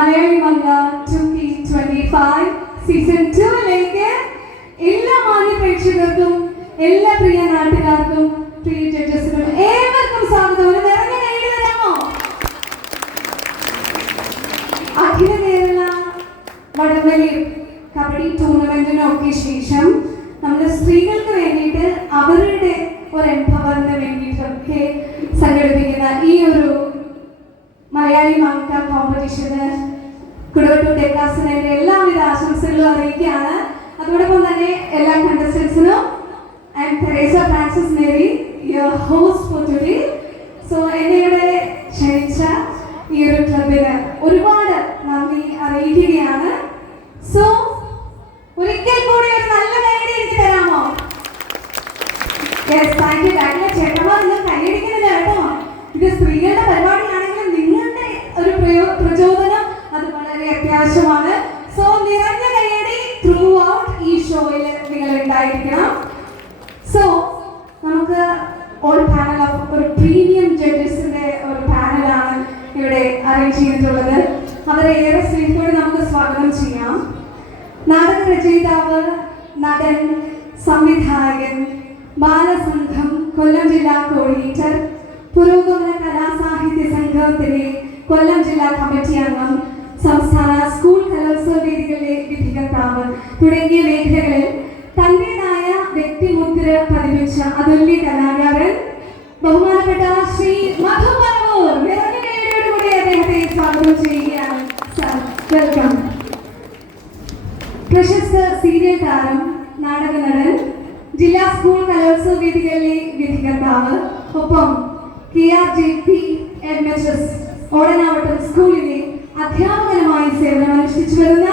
Malayali മംഗ 2025 season 2ലേക്ക് എല്ലാ മാന്യ പ്രേക്ഷകർക്കും എല്ലാ പ്രിയ നാട്ടുകാർക്കും പ്രിയ ജഡ്ജസിനും ഏവർക്കും സ്വാഗതം. ഒരു നിറഞ്ഞ കൈയ്യടി തരാമോ? അഖില കേരള വടംവലി കബഡി ടൂർണമെന്റിനൊക്കെ ശേഷം നമ്മുടെ സ്ത്രീകൾക്ക് വേണ്ടിയിട്ട് അവരുടെ ഒരു എംപവറിന് വേണ്ടിയിട്ടൊക്കെ സംഘടിപ്പിക്കുന്ന ഈ ഒരു മലയാളി മംഗ കോമ്പറ്റീഷന് കുടവട്ടൂർ ടെക്കാസിന് എല്ലാവിധ ആശംസകളും അറിയിക്കുകയാണ്. അതോടൊപ്പം തന്നെ എല്ലാ കണ്ടസ്റ്റൻസിനും I am Theresa Francis Mary, your host for today. So എന്നെ ഇവിടെ ക്ഷണിച്ച ഈ ഒരു ക്ലബിന് ഒരുപാട് നന്ദി അറിയിക്കുകയാണ്. സോ ഒരിക്കൽ കൂടി ഒരു നല്ല കൈയ്യടി എനിക്ക് തരാമോ? Yes, thank you. ചേട്ടന്മാർ നിങ്ങൾ കൈയടിക്കുന്നില്ല കേട്ടോ. ഇത് സ്ത്രീകളുടെ പരിപാടിയാണെങ്കിലും നിങ്ങളുടെ ഒരു പ്രചോദനം അത് വളരെ അത്യാവശ്യമാണ്. സോ നിറഞ്ഞ കൈയ്യടി ത്രൂ ഔട്ട് ഈ ഷോയിൽ നിങ്ങൾ ഉണ്ടായിരിക്കണം. സോ നമുക്ക് ഓൾ പാനൽ ഓഫ് ഒരു പ്രീമിയം ജഡ്ജസിന്റെ ഒരു പാനലാണ് ഇവിടെ അറേഞ്ച് ചെയ്തിട്ടുള്ളത്. അവരെ ഏറെ സ്നേഹത്തോടെ നമുക്ക് സ്വാഗതം ചെയ്യാം. നാടക രചയിതാവ്, നടൻ, സംവിധായകൻ, ബാലസംഘം കൊല്ലം ജില്ലാ കോർഡിനേറ്റർ, പുരോഗമന കലാസാഹിത്യ സംഘത്തിലെ കൊല്ലം ജില്ലാ കമ്മിറ്റി അംഗം, സംസ്ഥാന സ്കൂൾ കലോത്സവ വേദികളിലെ വിധികർത്താവ് തുടങ്ങിയ മേഖലകളിൽ തന്റേതായ വ്യക്തിമുദ്ര പതിപ്പിച്ച അതുല്യ കലാകാരൻ ബഹുമാനപ്പെട്ട ശ്രീ മധു പറവൂർ. നിറഞ്ഞ കൈയ്യടിയോടുകൂടി അദ്ദേഹത്തെ സ്വാഗതം ചെയ്യുകയാണ്. വെൽക്കം. പ്രശസ്ത സീരിയൽ താരം, നാടക നടൻ, ജില്ലാ സ്കൂൾ കലോത്സവ വേദികളിലെ വിധികർത്താവ്, ഒപ്പം KRJP-MHS ഓടനാവട്ടം സ്കൂളിലെ അധ്യാപകനുമായി സേവനം അനുഷ്ഠിച്ചു വരുന്ന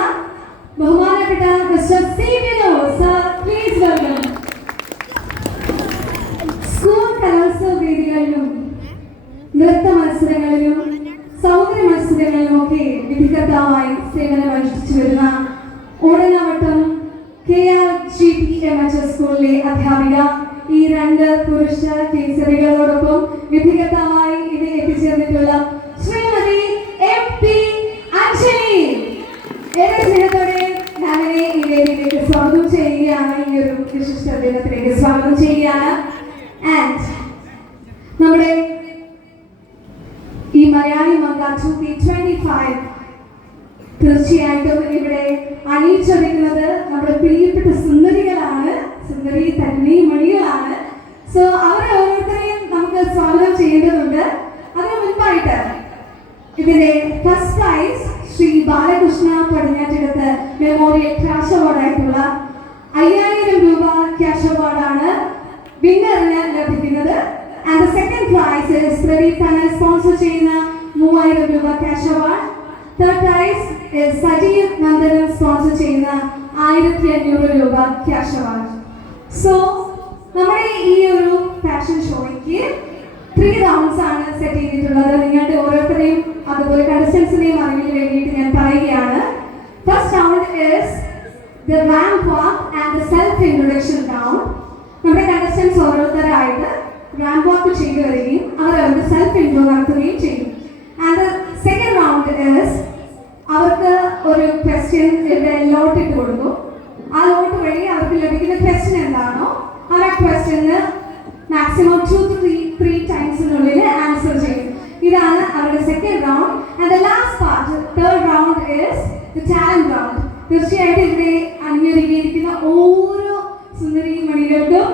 ബഹുമാനപ്പെട്ട mister C Vinod sir, please welcome. School കലോത്സവ വേദികളിലും നൃത്ത മത്സരങ്ങളിലും സൗന്ദര്യ മത്സരങ്ങളിലും ഒക്കെ വിധികർത്താവായി സേവനം അനുഷ്ഠിച്ചു വരുന്ന ഓടനാവട്ടം KRJP-MHS സ്കൂളിലെ അധ്യാപിക, ഈ രണ്ട് പുരുഷ കേസരികളോടൊപ്പം വിധികർത്താവായി ഇത് എത്തിച്ചേർന്നിട്ടുള്ള ശ്രീമതി MP അഞ്ജലി. ഏറെ സ്നേഹത്തോടെ ഞാനെ ഈ വേദിയിലേക്ക് സ്വാഗതം ചെയ്യുകയാണ്. ഈ ഒരു വിശിഷ്ട ദിനത്തിലേക്ക് സ്വാഗതം ചെയ്യുകയാണ്. ആൻഡ് നമ്മുടെ ഈ മലയാളി മംഗ 2025 തീർച്ചയായിട്ടും ഇവിടെ അണിയിച്ചൊരുക്കുന്നത് നമ്മുടെ പ്രിയപ്പെട്ട സുന്ദരികളാണ്, സുന്ദരി തന്നി മണികളാണ്. സോ അവരെ ഓരോരുത്തരെയും നമുക്ക് സ്വാഗതം ചെയ്യേണ്ടതുണ്ട്. അതിന് മുൻപായിട്ട് ഇതിന്റെ first prize Shri Balakrishna Padinjattidath memorial cash അവാർഡായിട്ടുള്ള 5000 രൂപ ക്യാഷ് അവാർഡാണ് വിന്നറിന് ലഭിക്കുന്നത്. And the second prize is Pradeep Thanal sponsor ചെയ്യുന്ന 3000 രൂപ cash award. Third prize is Sajeev Nandanan sponsor ചെയ്യുന്ന 1500 രൂപ ക്യാഷ് അവാർഡ്. സോ നമ്മുടെ ഈ ഒരു ഫാഷൻ ഷോയ്ക്ക് 3 റൗണ്ട്സ് ആണ് സെറ്റ് ചെയ്തിട്ടുള്ളത്. നിങ്ങളുടെ ഓരോരുത്തരെയും അതുപോലെ കണ്ടസ്റ്റൻസിനെയും അറിവിന് വേണ്ടിയിട്ട് ഞാൻ പറയുകയാണ്. First round is the ramp walk and the self introduction round. നമ്മുടെ കണ്ടസ്റ്റൻസ് ഓരോരുത്തരായിട്ട് റാമ്പ് വാക്ക് ചെയ്തു വരികയും അവർ അവരുടെ സെൽഫ് ഇൻട്രോ നടത്തുകയും ചെയ്യും. And the second round is അവർക്ക് ഒരു ക്വസ്റ്റ്യൻ ഇവിടെ ലോട്ട് ഇട്ട് കൊടുക്കും. ആ ലോട്ട് വഴി അവർക്ക് ലഭിക്കുന്ന ക്വസ്റ്റ്യൻ എന്താണോ ആ ക്വസ്റ്റ്യന് മാക്സിമം 2 to 3 ടൈംസിനുള്ളിൽ ആൻസർ ചെയ്യും. ഇതാണ് അവരുടെ second round. And the last part, third round is the talent round. തീർച്ചയായിട്ടും ഇവിടെ അണിഞ്ഞൊരുങ്ങിയിരിക്കുന്ന ഓരോ സുന്ദരി മണികൾക്കും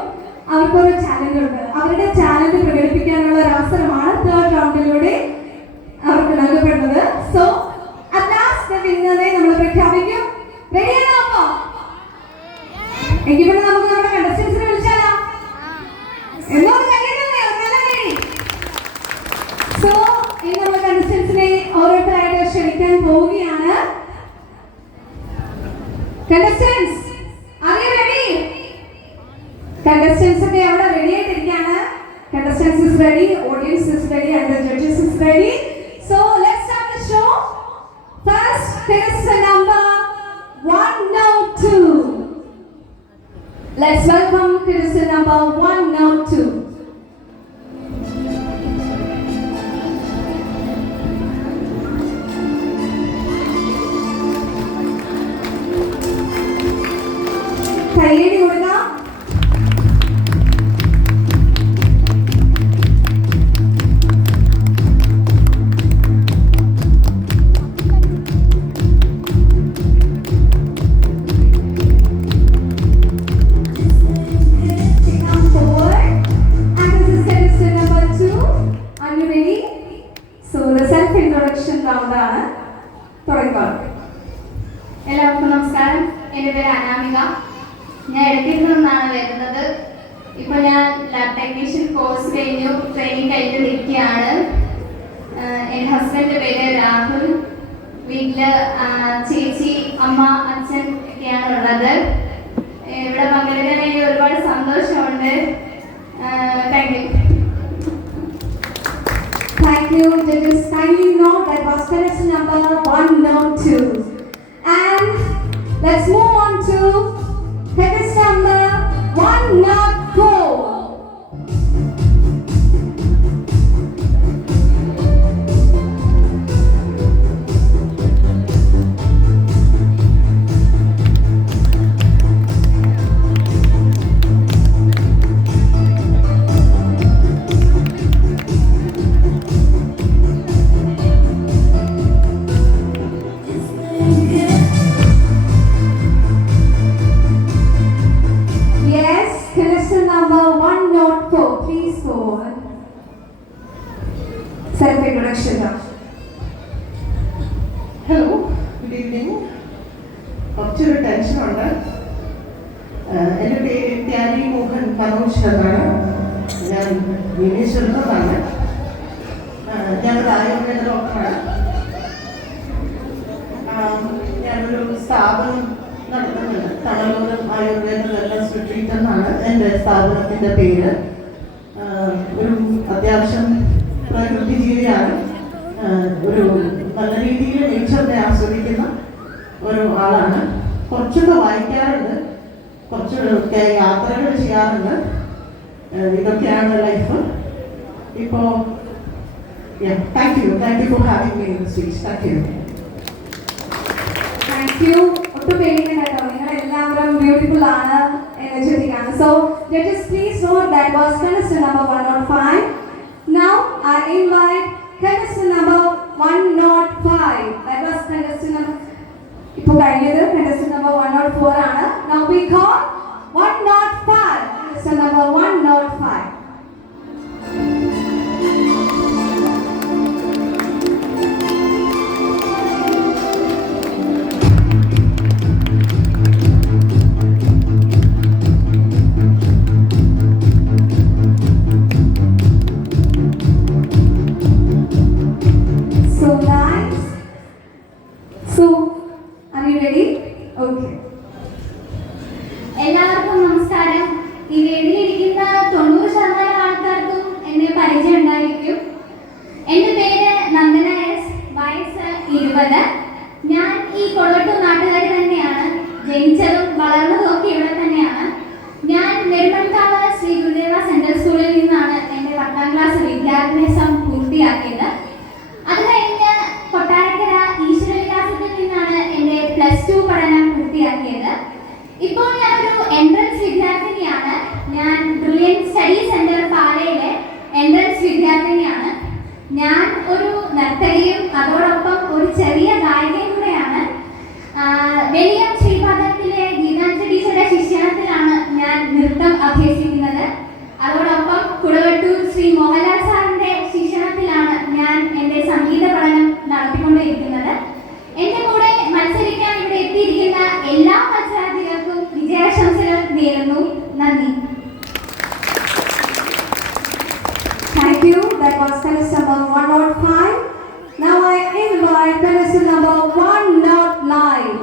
അവർക്കൊരു ടാലന്റ് ഉണ്ട്. അവരുടെ ടാലന്റ് പ്രകടിപ്പിക്കാനുള്ള ഒരു അവസരമാണ് തേർഡ് റൗണ്ടിലൂടെ അവർക്ക് നൽകപ്പെടുന്നത്. So at last the winner നമ്മൾ പ്രഖ്യാപിക്കും. റെഡിയാണോ? അപ്പോ എങ്കിലും നമുക്ക് നമ്മുടെ കണ്ടസ്റ്റൻസിനെ വിളിച്ചാലോ? എന്നോട് കഴിയുന്നില്ലേ? നല്ല കൈ. സോ ഇനി നമ്മൾ കണ്ടസ്റ്റൻസിനെ ഓരോരുത്തരായിട്ട് ക്ഷണിക്കാൻ പോവുകയാണ്. Contestants, are you ready? Contestants ഒക്കെ അവിടെ റെഡി ആയിട്ടിരിക്കുകയാണ്. Contestants is ready, audience is ready and the judges is ready. So let's start the show. First, contestant number 102. Let's welcome contestant number 102. കയ്യടി കൊടുക്കാം. എല്ലാവർക്കും നമസ്കാരം. എൻ്റെ പേര് അനാമിക. ഞാൻ ഇടയ്ക്കിൽ നിന്നാണ് വരുന്നത്. ഇപ്പോൾ ഞാൻ ലാബ് ടെക്നീഷ്യൻ കോഴ്സ് കഴിഞ്ഞു, ട്രെയിനിങ് കഴിഞ്ഞ് നിൽക്കുകയാണ്. എൻ്റെ ഹസ്ബൻഡിൻ്റെ പേര് രാഹുൽ. വീട്ടിൽ ചേച്ചി, അമ്മ, അച്ഛൻ ഒക്കെയാണ് ഉള്ളത്. ഇവിടെ പങ്കെടുക്കാൻ എനിക്ക് ഒരുപാട് സന്തോഷമുണ്ട്. Thank you. Thank you. Judges, kindly note that was contestant number 102. And let's move on to contestant number 104. Self-introduction. Hello, good evening. കുറച്ചൊരു ടെൻഷനുണ്ട്. എൻ്റെ പേര് ത്യാരി മോഹൻ മനോജ് എന്നാണ്. ഞാൻ വിനീശ്വരനാണ്. ഞാനൊരു ആയുർവേദ ഡോക്ടറാണ്. ഞാനൊരു സ്ഥാപനം നടത്തുന്നുണ്ട്. തണലൂർ ആയുർവേദ വെൽനസ് റിട്രീറ്റ് എന്നാണ് എൻ്റെ സ്ഥാപനത്തിൻ്റെ പേര്. ഒരു അത്യാവശ്യം പ്രകൃതി ജീവിയാണ്. ഒരു നല്ല രീതിയിൽ നേച്ചറിനെ ആസ്വദിക്കുന്ന ഒരു ആളാണ്. കുറച്ചൊക്കെ വായിക്കാറുണ്ട്, കുറച്ചൊക്കെ യാത്രകൾ ചെയ്യാറുണ്ട്. ഇതൊക്കെയാണ് ലൈഫ്. ഇപ്പോൾ thank you for having me in the speech. Thank you. Thank you. ഒട്ടും പേടിക്കണ്ട കേട്ടോ, നിങ്ങൾ എല്ലാവരും ബ്യൂട്ടിഫുൾ ആണ്, എനർജറ്റിക് ആണ്. So judges, please note that was contestant number 105. Now I invite contestant number 105. That was contestant number. ഇപ്പോൾ കഴിഞ്ഞത് contestant number 104 ആണ്. Now we call 105. Contestant number 105. എല്ലാവർക്കും നമസ്കാരം. ഈ വേദിയിലിരിക്കുന്ന 90% ആൾക്കാർക്കും എന്നെ പരിചയം ഉണ്ടായിരിക്കും. എൻ്റെ പേര് നന്ദന എസ്. വയസ്സ് 20. ഞാൻ ഈ കൊളവട്ടൂർ നാട്ടുകാരി തന്നെയാണ്. ജനിച്ചതും വളർന്നതും ഒക്കെ ഇവിടെ തന്നെയാണ്. ഞാൻ നെടുമൺകാവ് ശ്രീ ഗുരുദേവ സെൻട്രൽ സ്കൂളിൽ നിന്നാണ് എൻ്റെ 10ാം ക്ലാസ് വിദ്യാഭ്യാസം പൂർത്തിയാക്കിയത്. അത് കഴിഞ്ഞ് കൊട്ടാരക്കര ഈശ്വരവിലാസത്തിൽ നിന്നാണ് എൻ്റെ +2 പഠനം പൂർത്തിയാക്കിയത്. ഇപ്പോൾ ഞാനൊരു എൻട്രൻസ് വിദ്യാർത്ഥിനിയാണ്. ഞാൻ ബ്രില്യൻ സ്റ്റഡി സെന്റർ പാലയിലെ എൻട്രൻസ് വിദ്യാർത്ഥിനിയാണ്. ഞാൻ ഒരു നർത്തകിയും അതോടൊപ്പം ഒരു ചെറിയ ഗായികയും കൂടെയാണ്. വെളിയം ശ്രീപാദത്തിലെ ഗീതാഞ്ജലി ടീച്ചറുടെ ശിക്ഷണത്തിലാണ് ഞാൻ നൃത്തം അഭ്യസിക്കുന്നത്. അതോടൊപ്പം കുടവട്ടൂർ ശ്രീ മോഹൻലാൽ സാറിന്റെ ശിക്ഷണത്തിലാണ് ഞാൻ എൻ്റെ സംഗീത പഠനം നടത്തിക്കൊണ്ടിരിക്കുന്നത്. എൻ്റെ കൂടെ മത്സരിക്കാൻ ഇവിടെ എത്തിയിരിക്കുന്ന എല്ലാ മത്സരാർത്ഥികൾക്കും വിജയാശംസകൾ നേരുന്നു. നന്ദി. Thank you. That was contestant number 105. Now I invite contestant number 109.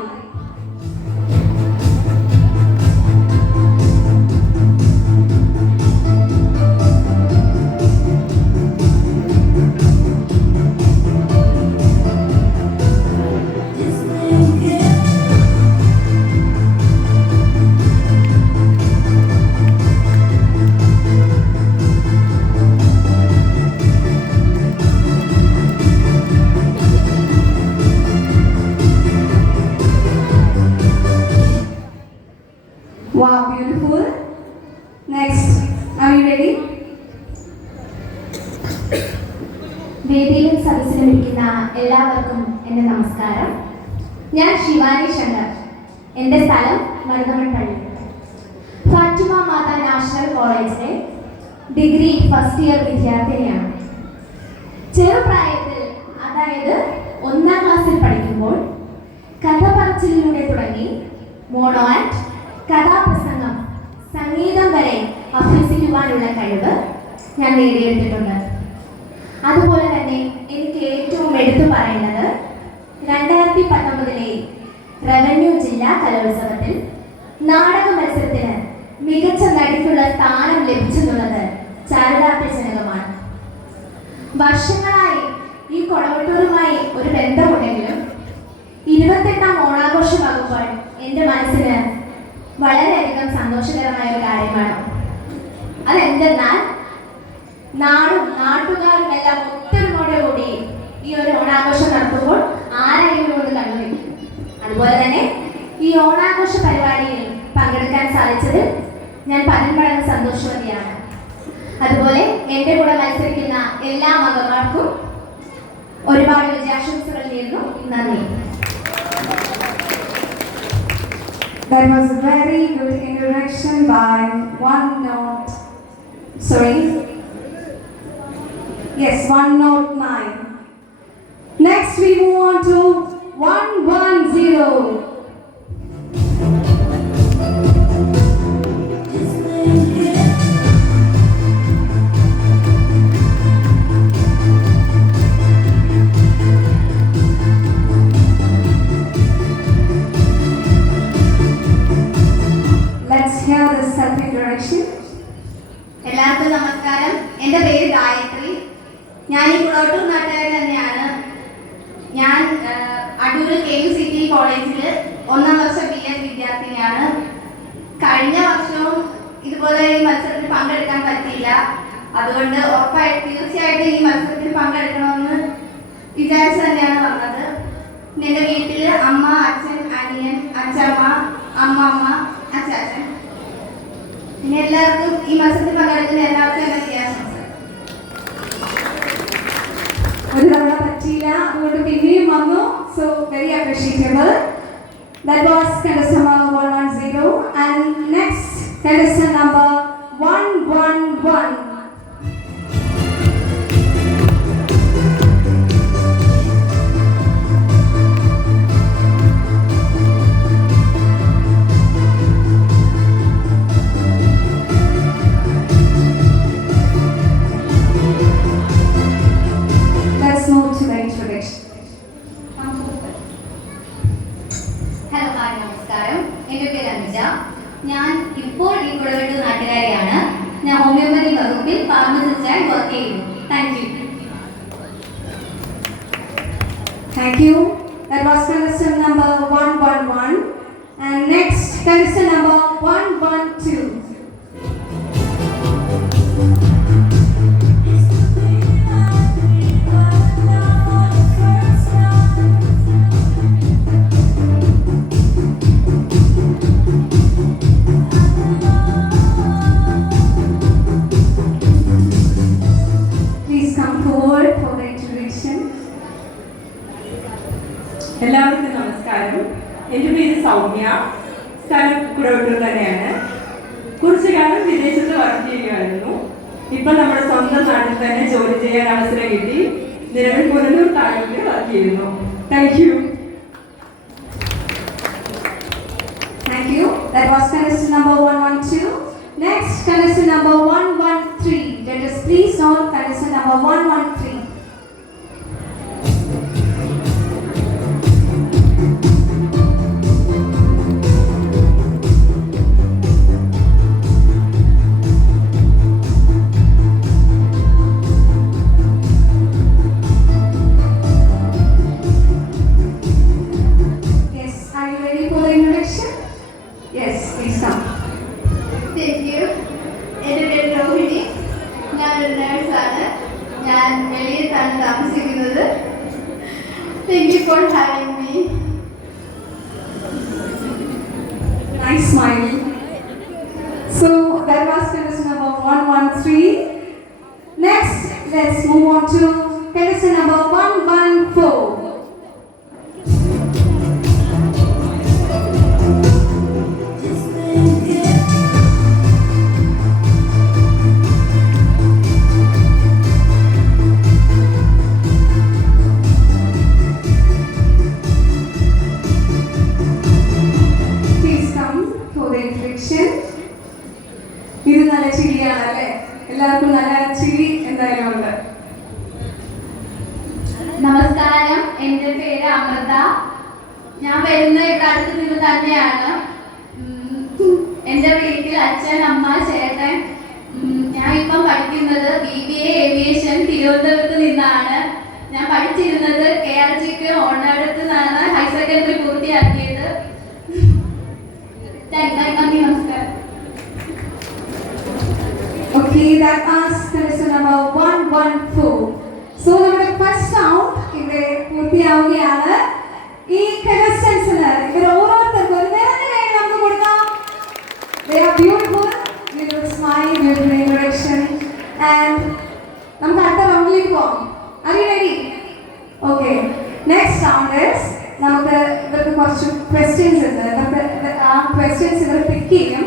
എല്ലാവർക്കും എൻ്റെ നമസ്കാരം. ഞാൻ ശിവാനി ശങ്കർ. എൻ്റെ സ്ഥലം മരുതമൺപള്ളി. ഫാത്തിമ മാതാ നാഷണൽ കോളേജിലെ ഡിഗ്രി ഫസ്റ്റ് ഇയർ വിദ്യാർത്ഥിനിയാണ്. ചെറുപ്രായത്തിൽ, അതായത് 1ാം ക്ലാസ്സിൽ പഠിക്കുമ്പോൾ കഥ പറച്ചിലിലൂടെ തുടങ്ങി മോണോ ആക്ട്, കഥാപ്രസംഗം, സംഗീതം വരെ അഭ്യസിക്കുവാനുള്ള കഴിവ് ഞാൻ നേടിയെടുത്തിട്ടുണ്ട്. അതുപോലെ തന്നെ എനിക്ക് ഏറ്റവും എടുത്തു പറയേണ്ടത് 2019 റവന്യൂ ജില്ലാ കലോത്സവത്തിൽ നാടക മത്സരത്തിന് മികച്ച നടിക്കുള്ള സ്ഥാനം ലഭിച്ചെന്നുള്ളത് ചാരിതാർത്ഥ്യജനകമാണ്. വർഷങ്ങളായി ഈ കൊടവട്ടൂരുമായി ഒരു ബന്ധമുണ്ടെങ്കിലും 28ാം ഓണാഘോഷമാകുമ്പോൾ എൻ്റെ മനസ്സിന് വളരെയധികം സന്തോഷകരമായ ഒരു കാര്യമാണ്. അതെന്തെന്നാൽ നാടും നാട്ടുകാരും എല്ലാം ഒത്തൊരുമോടുകൂടി ഈ ഒരു ഓണാഘോഷം നടത്തുമ്പോൾ ആരെങ്കിലും ഒന്ന് കണ്ടുവയ്ക്കും. അതുപോലെ തന്നെ ഈ ഓണാഘോഷ പരിപാടിയിൽ പങ്കെടുക്കാൻ സാധിച്ചതിൽ ഞാൻ പതിന്മടങ്ങ് സന്തോഷവതിയാണ്. അതുപോലെ എൻ്റെ കൂടെ മത്സരിക്കുന്ന എല്ലാ അംഗങ്ങൾക്കും ഒരുപാട് വിജയാശംസകൾ നേരുന്നു. നന്ദി. That was a very good introduction by One Note. Sorry. Yes, 109. Next we move on to 110. Let's hear the self-introduction. എല്ലാവർക്കും നമസ്കാരം. എൻ്റെ പേര് ഗായത്രി. ഞാൻ ഈ കുളവട്ടൂർ നാട്ടുകാരി തന്നെയാണ്. ഞാൻ അടൂർ KUCT കോളേജിൽ 1ാം വർഷ BA വിദ്യാർത്ഥിനിയാണ്. കഴിഞ്ഞ വർഷവും ഇതുപോലെ ഈ മത്സരത്തിൽ പങ്കെടുക്കാൻ പറ്റിയില്ല. അതുകൊണ്ട് തീർച്ചയായിട്ടും ഈ മത്സരത്തിൽ പങ്കെടുക്കണമെന്ന് വിചാരിച്ചു തന്നെയാണ് വന്നത്. എൻ്റെ വീട്ടിൽ അമ്മ, അച്ഛൻ, അനിയൻ, അച്ഛമ്മ, അമ്മമ്മ, അച്ചാച്ചൻ, പിന്നെ എല്ലാവർക്കും ഈ മത്സരത്തിൽ പങ്കെടുക്കുന്ന എല്ലാവർക്കും എൻ്റെ വിദ്യാഭ്യാസം. ഒരു തവണ പറ്റിയില്ല, അതുകൊണ്ട് പിന്നെയും വന്നു. So very appreciable. That was contestant number 110 and next contestant number 111. Let's move to the introduction. Hello, hi, നമസ്കാരം. എൻ്റെ പേര് അനുജ. ഞാൻ ഇപ്പോൾ ഈ കുളവട്ടൂർ നാട്ടുകാരിയാണ്. ഞാൻ ഹോമിയോപ്പതി വകുപ്പിൽ ഫാർമസിസ്റ്റായി വർക്ക് ചെയ്യുന്നു. Thank you. Thank you. That was contestant number 111 and next contestant number 112. Please come forward for the introduction. എല്ലാവർക്കും നമസ്കാരം. എൻ്റെ പേര് സൗമ്യ. സ്ഥലം കുടവട്ടൂർ തന്നെയാണ്. കുറച്ചു കാലം വിദേശത്ത് വർക്ക് ചെയ്യുകയായിരുന്നു. ഇപ്പം നമ്മുടെ സ്വന്തം നാട്ടിൽ തന്നെ ജോലി ചെയ്യാൻ അവസരം കിട്ടി. നിലവിൽ പുനലൂർ താലൂക്കിൽ വർക്ക് ചെയ്യുന്നു. Thank you. Thank you. That was contestant number 112. Next, contestant number 113. Judges, please note contestant number 113. Yes, are you ready for the introduction? Yes, please come. Thank you. എൻ്റെ പേര് രോഹിണി. ഞാനൊരു നേഴ്സാണ്. ഞാൻ വെളിയത്താണ് താമസിക്കുന്നത്. Thank you for having me. Nice smile. So that was contestant number 113. Next, let's move on to contestant number 114. Please come for the introduction. ഇത് നല്ല ചിരിയാണ് അല്ലേ? എല്ലാവർക്കും നല്ല ചിരി എന്തായാലും ഉണ്ട്. നമസ്കാരം, എൻ്റെ പേര് അമൃത. ഞാൻ വരുന്ന ഇവിടെ അടുത്ത് നിന്ന് തന്നെയാണ്. എൻ്റെ വീട്ടിൽ അച്ഛൻ, അമ്മ, ചേട്ടൻ. ഞാൻ ഇപ്പം പഠിക്കുന്നത് BBA ഏവിയേഷൻ തിരുവനന്തപുരത്ത് നിന്നാണ്. ഞാൻ പഠിച്ചിരുന്നത് KRGക്ക് ഓണടുത്ത് നിന്നാണ് ഹയർ സെക്കൻഡറി പൂർത്തിയാക്കിയത്. നന്ദി, നമസ്കാരം. Okay, that was contestant number 114. So നമ്മുടെ ഫസ്റ്റ് റൗണ്ട് ഇവിടെ പൂർത്തിയാവുകയാണ്. ഈ contestants-ന് ഇവർ ഓരോരുത്തർക്കും ഒരു നിറഞ്ഞ കൈ നമുക്ക് കൊടുക്കാം. They are beautiful, beautiful smile, beautiful introduction, and നമുക്ക് അടുത്ത റൗണ്ടിലേക്ക് പോകാം. Are you ready? Okay. Next round is നമുക്ക് ഇവർക്ക് കുറച്ച് questions ഉണ്ട്. ഇവർക്ക് ആ questions ഇവർ പിക്ക് ചെയ്യും.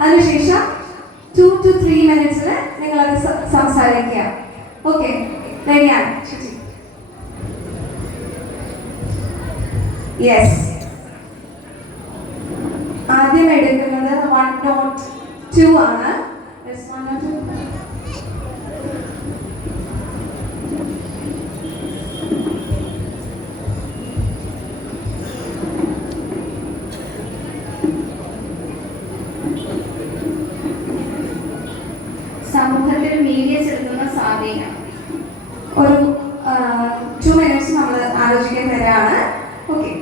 അതിനുശേഷം 2 to 3 minutes നിങ്ങൾ അത് സംസാരിക്കുക. ഓക്കെ, റെഡിയാണ്? യെസ്. ആദ്യം എടുക്കുന്നത് 102 ആണ്. Yes, 102. സമൂഹത്തിൽ മീഡിയ ചെലുത്തുന്ന സ്വാധീനം. ഒരു 2 minutes നമ്മൾ ആലോചിക്കാൻ തരാണ്. ഓക്കെ.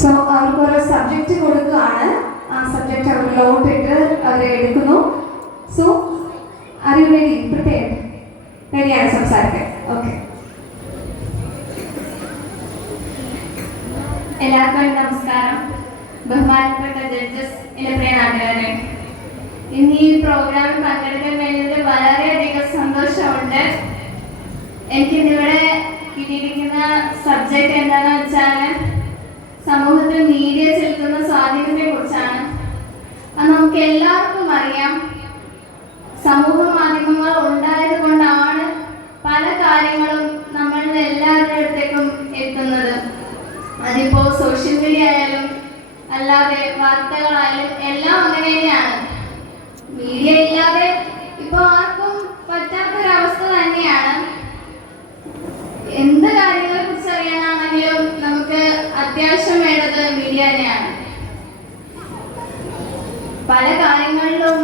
സോ അവർക്ക് ഓരോ സബ്ജക്റ്റ് കൊടുക്കുകയാണ്. ആ സബ്ജക്റ്റ് അവർ നോട്ടിട്ട് അവർ എടുക്കുന്നു. So are you ready? Prepared? റെഡിയാണ് സംസാരിക്കാൻ? ഓക്കെ. എല്ലാവർക്കും നമസ്കാരം. ബഹുമാനപ്പെട്ട ജഡ്ജസ്, എൻ്റെ പ്രിയ നാട്ടുകാരെ, ഇന്ന് ഈ പ്രോഗ്രാമിൽ പങ്കെടുക്കാൻ വേണ്ടിയിട്ട് വളരെയധികം സന്തോഷമുണ്ട്. എനിക്കിന്നിവിടെ കിട്ടിയിരിക്കുന്ന സബ്ജക്റ്റ് എന്താണെന്ന് വെച്ചാൽ സമൂഹത്തിൽ മീഡിയ ചെലുത്തുന്ന സ്വാധീനത്തെ കുറിച്ചാണ്. അത് നമുക്ക് എല്ലാവർക്കും അറിയാം. സമൂഹ മാധ്യമങ്ങൾ ഉണ്ടായത് കൊണ്ടാണ് പല കാര്യങ്ങളും നമ്മളുടെ എല്ലാവരുടെ അടുത്തേക്കും എത്തുന്നത്. അതിപ്പോൾ സോഷ്യൽ മീഡിയ ആയാലും അല്ലാതെ വാർത്തകളായാലും എല്ലാം അങ്ങനെ തന്നെയാണ്. മീഡിയ ഇല്ലാതെ ഇപ്പോൾ ആർക്കും പറ്റാത്തൊരവസ്ഥ തന്നെയാണ്. എന്ത് കാര്യങ്ങളെ കുറിച്ച് അറിയാനാണെങ്കിലും നമുക്ക് അത്യാവശ്യം വേണ്ടത് മീഡിയ തന്നെയാണ്. പല കാര്യങ്ങളിലും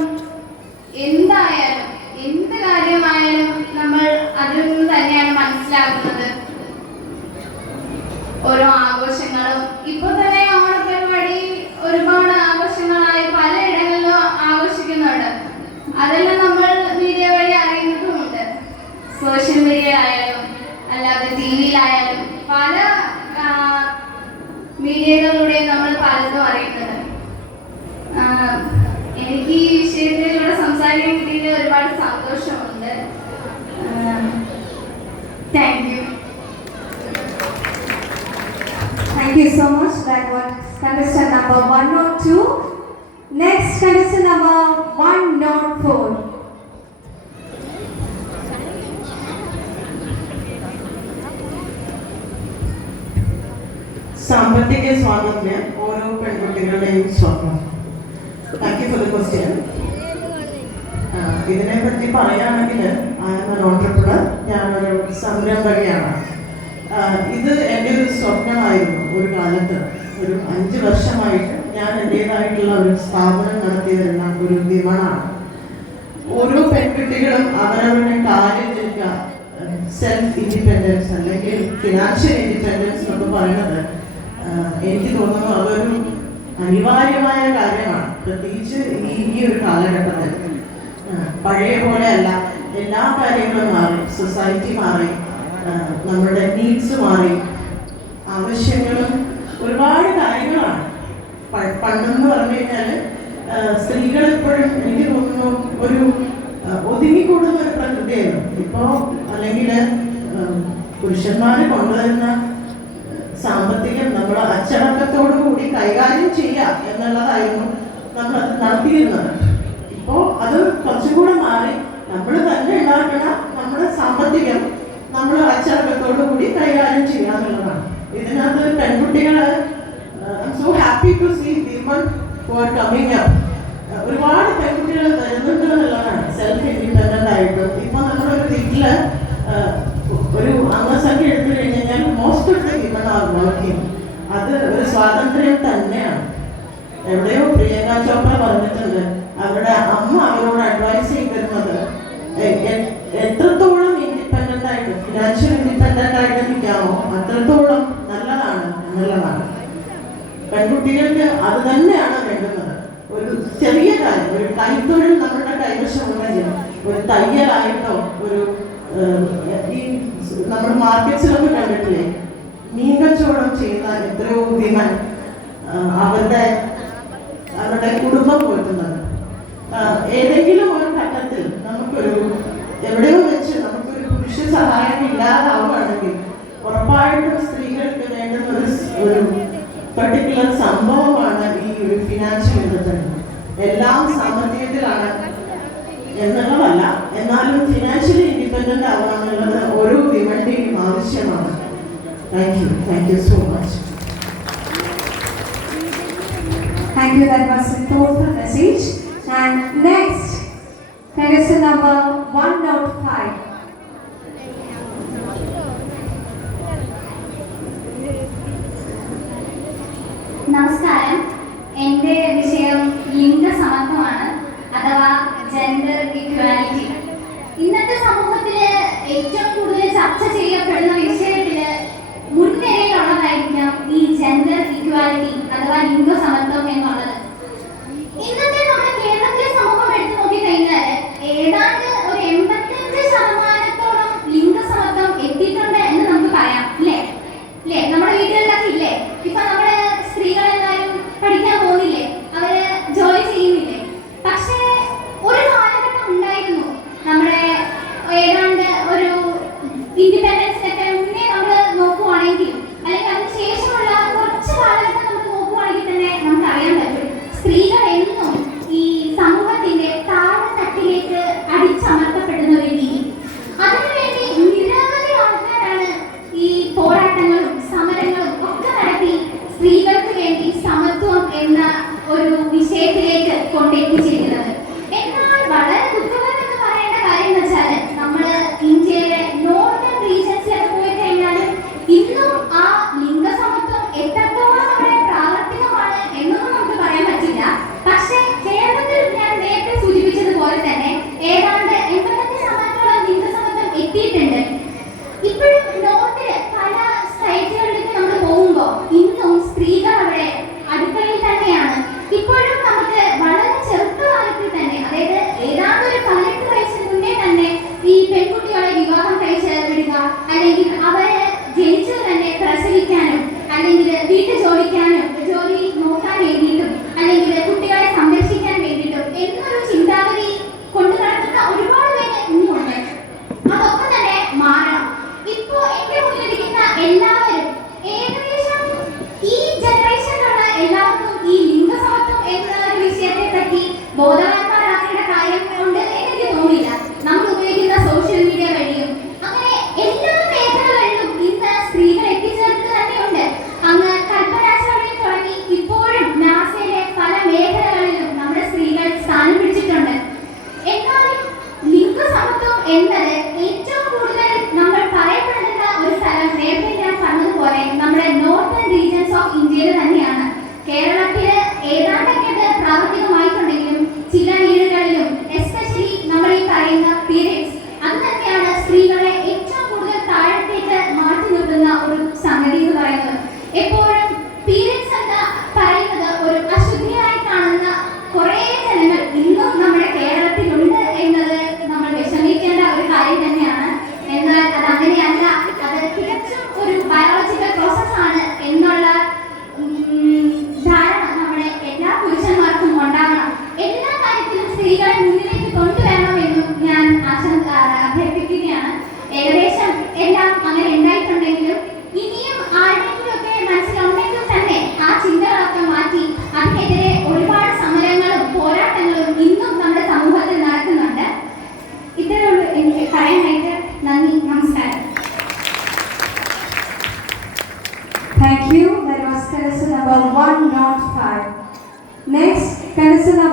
എന്തായാലും എന്ത് കാര്യമായാലും നമ്മൾ അതിൽ നിന്ന് തന്നെയാണ് മനസ്സിലാക്കുന്നത്. ഓരോ ആഘോഷങ്ങളും ഇപ്പോൾ തന്നെ ഓണപരിപാടി ഒരുപാട് ആഘോഷങ്ങളായി പലയിടങ്ങളിലും ആഘോഷിക്കുന്നുണ്ട്. അതെല്ലാം നമ്മൾ മീഡിയ വഴി അറിയുന്നതുമുണ്ട്. സോഷ്യൽ മീഡിയ ആയാലും അല്ലാതെ TV-യിലായാലും പല മീഡിയകളിലൂടെ നമ്മൾ പലതും അറിയുന്നുണ്ട്. എനിക്ക് ഈ വിഷയത്തിലൂടെ സംസാരിക്കാൻ കിട്ടിയതിൽ ഒരുപാട് സന്തോഷമുണ്ട്. Thank you. Thank you so much. That was contestant number 102. Next, contestant number 104. സാമ്പത്തിക സ്വാതന്ത്ര്യം ഓരോ പെൺകുട്ടികളുടെയും സ്വപ്നം. Thank you for the question. ഇതിനെപ്പറ്റി പറയുകയാണെങ്കിൽ ഐ ആം എൻ ഓൺട്രപ്രണർ. ഞാനൊരു സംരംഭകയാണ്. ഇത് എൻ്റെ ഒരു സ്വപ്നമായിരുന്നു. ഒരു കാലത്ത് ഒരു 5 വർഷമായിട്ട് ഞാൻ എൻ്റേതായിട്ടുള്ള ഒരു സ്ഥാപനം നടത്തി വരുന്ന ഒരു വിപണമാണ്. ഓരോ പെൺകുട്ടികളും അവരവരുടെ കാര്യം നിൽക്കുക, സെൽഫ് ഇൻഡിപെൻഡൻസ് അല്ലെങ്കിൽ ഫിനാൻഷ്യൽ ഇൻഡിപെൻഡൻസ് എന്നൊക്കെ പറയുന്നത് എനിക്ക് തോന്നുന്നു അതൊരു അനിവാര്യമായ കാര്യമാണ്. പ്രത്യേകിച്ച് ഈ ഒരു കാലഘട്ടത്തിൽ പഴയ പോലെയല്ല, എല്ലാ കാര്യങ്ങളും മാറി, സൊസൈറ്റി മാറി, നമ്മുടെ നീഡ്സ് മാറി, ആവശ്യങ്ങളും ഒരുപാട് കാര്യങ്ങളാണ്. പണ്ടെന്ന് പറഞ്ഞു കഴിഞ്ഞാൽ സ്ത്രീകൾ ഇപ്പോഴും എനിക്ക് തോന്നുന്നു ഒരു ഒതുങ്ങിക്കൂടുന്ന ഒരു പ്രകൃതിയായിരുന്നു. ഇപ്പോൾ അല്ലെങ്കിൽ പുരുഷന്മാർ കൊണ്ടുവരുന്ന സാമ്പത്തികം നമ്മൾ അച്ചടക്കത്തോടു കൂടി കൈകാര്യം ചെയ്യുക എന്നുള്ളതായിരുന്നു നമ്മൾ നടത്തിയിരുന്നത്. ഇപ്പോൾ അത് കുറച്ചും കൂടെ മാറി നമ്മൾ തന്നെ ഉണ്ടാക്കുന്ന നമ്മുടെ സാമ്പത്തികം നമ്മൾ അച്ചടക്കത്തോടു കൂടി കൈകാര്യം ചെയ്യുക എന്നുള്ളതാണ്. ഇതിനകത്ത് പെൺകുട്ടികൾ I am so happy to see women who are coming up. ഒരുപാട് പെൺകുട്ടികൾ വരുന്നുണ്ട് എന്നുള്ളതാണ്. സെൽഫ് ഇൻഡിപെൻഡൻ്റ് ആയിട്ട് ഇപ്പോൾ നമ്മളൊരു വീട്ടിൽ ഒരു അംഗസംഖ്യ എടുത്തു കഴിഞ്ഞാൽ most of the women are working. അത് ഒരു സ്വാതന്ത്ര്യം തന്നെയാണ്. എവിടെയോ പ്രിയങ്ക ചോപ്ര പറഞ്ഞിട്ടുണ്ട്, അവരുടെ അമ്മ അവരോട് അഡ്വൈസ് ചെയ്തിരുന്നത് എത്രത്തോളം ഇൻഡിപെൻഡൻ്റ് ആയിട്ട് ഫിനാൻഷ്യൽ ഇൻഡിപെൻഡൻ്റ് ആയിട്ട് നിൽക്കാമോ അത്രത്തോളം നല്ലതാണ് എന്നുള്ളതാണ്. പെൺകുട്ടികൾക്ക് അത് തന്നെയാണ് വേണ്ടുന്നത്. ഒരു ചെറിയ കാര്യം, ഒരു കൈത്തൊഴിൽ നമ്മളുടെ കൈവശം ഉണ്ടെങ്കിൽ ഒരു തയ്യലായിട്ടോ ഒരു ഈ നമ്മൾ മാർക്കറ്റ്സിലൊക്കെ കണ്ടിട്ടില്ലേ മീൻ കച്ചവടം ചെയ്യുന്ന എത്രയോ വിമൻ അവരുടെ കുടുംബം പോറ്റുന്നത്. ഏതെങ്കിലും ഒരു ഘട്ടത്തിൽ നമുക്കൊരു എവിടെയോ വെച്ച് നമുക്കൊരു പുരുഷ സഹായം ഇല്ലാതാവുകയാണെങ്കിൽ ഉറപ്പായിട്ടും സ്ത്രീകൾക്ക് വേണ്ടുന്ന ഒരു പർട്ടിക്കുലർ സംഭവമാണ് ഈ ഒരു ഫിനാൻഷ്യൽ ഇൻഡിപെൻഡൻസ്. എല്ലാം സാമ്പത്തികത്തിലാണ് എന്നുള്ളതല്ല, എന്നാലും ഫിനാൻഷ്യലി ഇൻഡിപെൻഡൻ്റ് ആവാന്നുള്ളത് ഓരോ വിമന്റെയും ആവശ്യമാണ്. Thank you so much. Thank you, that was a thoughtful message. And next, contestant number 105. നമസ്കാരം. എൻ്റെ വിഷയം ലിംഗസമത്വമാണ്, അഥവാ ജെൻഡർ ഇക്വാലിറ്റി. ഇന്നത്തെ സമൂഹത്തിൽ ഏറ്റവും കൂടുതൽ ചർച്ച ചെയ്യപ്പെടുന്ന വിഷയത്തിൽ മുൻനിരയിലുള്ളതായിരിക്കാം ഈ ജെൻഡർ ഇക്വാലിറ്റി അഥവാ ലിംഗസമത്വം എന്നുള്ളത്. ഇന്നത്തെ നമ്മുടെ കേരളത്തിലെ സമൂഹം എടുത്തു നോക്കിക്കഴിഞ്ഞാൽ ഏതാണ്ട് ഒരു 85% ലിംഗസമത്വം എത്തിയിട്ടുണ്ട് എന്ന് നമുക്ക് പറയാം. ഇല്ലേ? നമ്മുടെ വീടുകളിലൊക്കെ ഇല്ലേ? ഇപ്പൊ നമ്മുടെ സ്ത്രീകളെല്ലാവരും പഠിക്കാൻ പോകുന്നില്ലേ? അവര് ജോലി ചെയ്യുന്നില്ലേ? പക്ഷേ ഒരു കാലഘട്ടം ഉണ്ടായിരുന്നു, നമ്മുടെ ഏതാണ്ട് ഒരു ഇൻഡിപെൻഡൻസിനൊക്കെ മുന്നേ നമ്മൾ നോക്കുവാണെങ്കിൽ, അല്ലെങ്കിൽ അതിന് ശേഷമുള്ള കുറച്ച് കാലഘട്ടം നമ്മൾ നോക്കുവാണെങ്കിൽ തന്നെ നമുക്ക് അറിയാൻ പറ്റും, സ്ത്രീകൾ എന്നും ഈ സമൂഹത്തിന്റെ താഴെത്തട്ടിലേക്ക് അടിച്ചമർത്തപ്പെടുന്ന ഒരു രീതി. അതിനുവേണ്ടി നിരവധി ആൾക്കാരാണ് ഈ പോരാട്ടങ്ങളും സമരങ്ങളും ഒക്കെ നടത്തി സ്ത്രീകൾക്ക് വേണ്ടി സമത്വം എന്ന ഒരു വിഷയത്തിലേക്ക് കൊണ്ടെത്തിച്ചിരിക്കുന്നത്. എന്നാൽ വളരെ ദുഃഖകരം എന്ന് പറയേണ്ട കാര്യം എന്ന് വെച്ചാൽ നമ്മൾ ഇന്ത്യയിലെ നോർത്തേൺ റീജൻസിലൊക്കെ പോയി കഴിഞ്ഞാലും ഇന്നും ആ ലിംഗസമത്വം എത്രത്തോളം അവിടെ പ്രാവർത്തികമാണ് എന്നൊന്നും നമുക്ക് പറയാൻ പറ്റില്ല. പക്ഷേ കേരളത്തിൽ ഞാൻ നേരത്തെ സൂചിപ്പിച്ചതുപോലെ തന്നെ ഏതാണ്ട് 85% ലിംഗസമത്വം എത്തിയിട്ടുണ്ട്. ഇപ്പോഴും നോർത്തില് പല സ്റ്റേറ്റുകളിലേക്ക് നമ്മൾ പോകുമ്പോൾ ഇന്നും സ്ത്രീകൾ അവിടെ അടുക്കളയിൽ തന്നെയാണ്. ഇപ്പോഴും നമുക്ക് വളരെ ചെറുപ്പകാലത്തിൽ തന്നെ, അതായത് ഏതാണ്ട് ഒരു 18 വയസ്സിന് മുന്നേ തന്നെ ഈ പെൺകുട്ടികളെ വിവാഹം കഴിച്ച് വിടുക, അല്ലെങ്കിൽ അവരെ ജനിച്ചത് തന്നെ പ്രസവിക്കാനും അല്ലെങ്കിൽ വീട്ടു ജോലി നോക്കാൻ വേണ്ടിയിട്ടും അല്ലെങ്കിൽ കുട്ടികളെ സംരക്ഷിക്കാൻ വേണ്ടിയിട്ടും എന്നൊരു ചിന്താഗതി കൊണ്ടു നടക്കുന്ന ഒരുപാട് പേര് ഇന്നുണ്ട്. അതൊക്കെ തന്നെ മാറണം. ഇപ്പോ എന്റെ മുന്നിലിരിക്കുന്ന എല്ലാവരും ഏകദേശം ഈ ജനറേഷനിലുള്ള എല്ലാവർക്കും ഈ ലിംഗസമത്വം എന്ന ഒരു വിഷയത്തെ പറ്റി ബോധവാന്മാരാക്കേണ്ട കാര്യം കൊണ്ട് എനിക്ക് തോന്നില്ല. നമ്മൾ ഉപയോഗിക്കുന്ന സോഷ്യൽ മീഡിയ വഴിയും അങ്ങനെ എല്ലാ മേഖലകളിലും ഇന്ന് സ്ത്രീകൾ എത്തിച്ചേർന്ന് തന്നെയുണ്ട്. അങ്ങ് കൽപ്പനാശാലയിൽ തുടങ്ങി ഇപ്പോഴും നാസയിലെ പല മേഖലകളിലും നമ്മുടെ സ്ത്രീകൾ സ്ഥാനം പിടിച്ചിട്ടുണ്ട്. എന്നാലും ലിംഗസമത്വം എന്നത് ഏറ്റവും കൂടുതൽ നമ്മൾ പറയപ്പെടുന്ന ഒരു സ്ഥലം നേരത്തെ ഞാൻ പറഞ്ഞതുപോലെ നമ്മുടെ നോർത്തേൺ റീജൻസ് ഓഫ് ഇന്ത്യയിൽ തന്നെയാണ്. കേരളത്തിൽ ഏതാണ്ടൊക്കെ പ്രാവർത്തികമായിട്ടുണ്ടെങ്കിലും ചില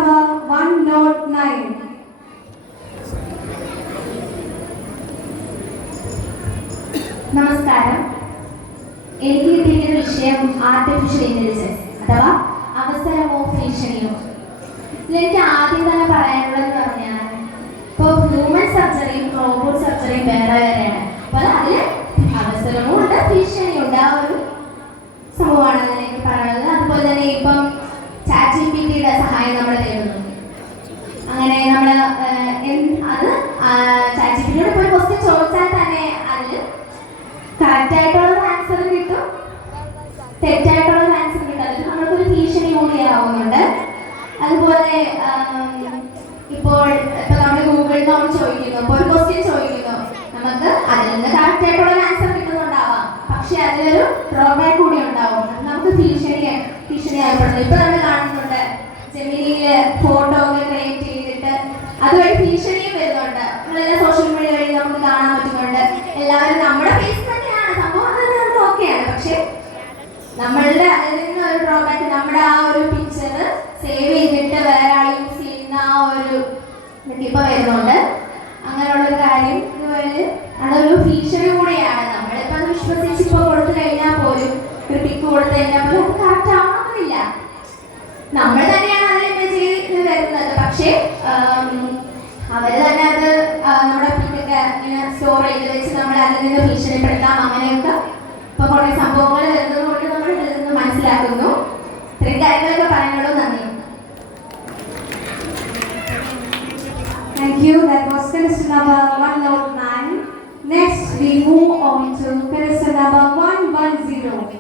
number 109. നമസ്കാരം. എനിക്ക് കിട്ടിയ വിഷയം ആർട്ടിഫിഷ്യൽ ഇന്റലിജൻസ് അഥവാ അവസരമോ ഭീഷണിയോ. ഇതിലെനിക്ക് ആദ്യം തന്നെ പറയാനുള്ളതെന്ന് പറഞ്ഞാൽ ഇപ്പോൾ ഹ്യൂമൻ സർജറിയും റോബോട്ട് സർജറിയും വേറെ വേറെയാണ്. അപ്പോൾ അതിൽ അവസരവും ഉണ്ട് ഭീഷണിയും ഉണ്ട്. ആ ഒരു സംഭവമാണ് എനിക്ക് പറയുന്നത്. അതുപോലെ തന്നെ ഇപ്പം ChatGPT സഹായം നമ്മൾ തേടുന്നു. അങ്ങനെ നമ്മൾ അത് ChatGPT പോയി ക്വസ്റ്റ്യൻ ചോദിച്ചാൽ തന്നെ അതിൽ കറക്റ്റായിട്ടുള്ള ആൻസർ കിട്ടും, തെറ്റായിട്ടുള്ള ആൻസർ കിട്ടും. അതിൽ നമ്മൾക്കൊരു ഭീഷണി കൂടിയാവുന്നുണ്ട്. അതുപോലെ ഇപ്പോൾ നമ്മൾ ഗൂഗിളിൽ നമ്മൾ ചോദിക്കുന്നു, ഇപ്പോൾ ഒരു ക്വസ്റ്റ്യൻ ചോദിക്കുന്നു, നമുക്ക് അതിൽ നിന്ന് കറക്റ്റായിട്ടുള്ള ആൻസർ കിട്ടുന്നുണ്ടാവാം, പക്ഷെ അതിലൊരു ഡ്രോബാക്ക് കൂടി ഉണ്ടാവും. നമുക്ക് ഭീഷണിയാകപ്പെടുന്നു. ഇപ്പൊ നമ്മൾ കാണുന്നുണ്ട് ജെമിനിയില് ഫോട്ടോ ഒക്കെ ക്രിയേറ്റ് ചെയ്തിട്ട് അതുവഴി ഭീഷണിയും വരുന്നുണ്ട്. നമ്മളെല്ലാം സോഷ്യൽ മീഡിയ വഴി നമുക്ക് കാണാൻ പറ്റുന്നുണ്ട്. എല്ലാവരും നമ്മുടെ ഫേസ് തന്നെയാണ്, സംഭവം നമുക്ക് ഓക്കെയാണ്, പക്ഷെ നമ്മളുടെ അതിൽ നിന്ന് ഒരു ഡ്രോബാക്ക്, നമ്മുടെ ആ ഒരു പിക്ചർ സേവ് ചെയ്തിട്ട് വേറെ ആൾ യൂസ് ചെയ്യുന്ന ആ ഒരു ഇപ്പൊ വരുന്നുണ്ട്. അങ്ങനെയുള്ളൊരു കാര്യം ഇതുവരെ അതൊരു ഭീഷണി കൂടെയാണ്. നമ്മളിപ്പോൾ അത് വിശ്വസിച്ച് ഇപ്പൊ കൊടുത്തു കഴിഞ്ഞാൽ പോലും ഒരു പിക്ക് കൊടുത്തു കഴിഞ്ഞാൽ പോലും അത് കറക്റ്റ് ആവണമെന്നില്ല. നമ്മൾ തന്നെയാണ് അതിനെ ചെയ്ത് വരുന്നത്, പക്ഷേ അവര് തന്നെ അത് നമ്മുടെ പിക്കൊക്കെ ഇങ്ങനെ സ്റ്റോർ ചെയ്ത് വെച്ച് നമ്മൾ അതിൽ നിന്ന് ഭീഷണിപ്പെടുത്താം. അങ്ങനെയൊക്കെ ഇപ്പൊ കുറെ സംഭവങ്ങൾ വരുന്നത് കൊണ്ട് നമ്മൾ ഇതിൽ നിന്ന് മനസ്സിലാക്കുന്നു. ഇത്രയും കാര്യങ്ങളൊക്കെ പറയാനുള്ളൂ. നന്ദി. Thank you. That was contestant number 109. Next, we move on to contestant number 110.